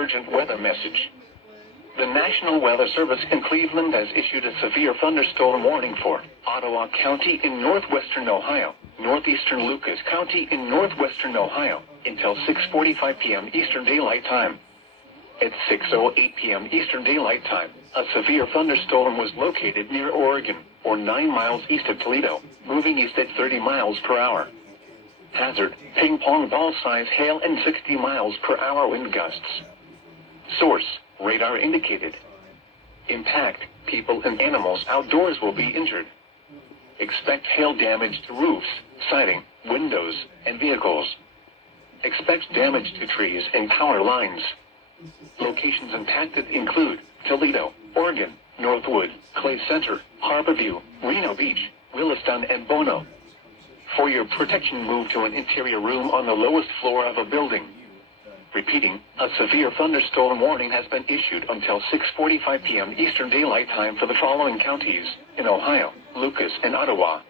urgent weather message. The National Weather Service in Cleveland has issued a severe thunderstorm warning for Ottawa County in northwestern Ohio, northeastern Lucas County in northwestern Ohio, until 6:45 p.m. Eastern Daylight Time. At 6:08 p.m. Eastern Daylight Time, a severe thunderstorm was located near Oregon, or 9 miles east of Toledo, moving east at 30 miles per hour. Hazard, ping-pong ball-size hail and 60 miles per hour wind gusts. Source, radar indicated. Impact, people and animals outdoors will be injured. Expect hail damage to roofs, siding, windows, and vehicles. Expect damage to trees and power lines. Locations impacted include Toledo, Oregon, Northwood, Clay Center, Harborview, Reno Beach, Williston, and Bono. For your protection, move to an interior room on the lowest floor of a building. Repeating, a severe thunderstorm warning has been issued until 6:45 p.m. Eastern Daylight Time for the following counties in Ohio, Lucas, and Ottawa.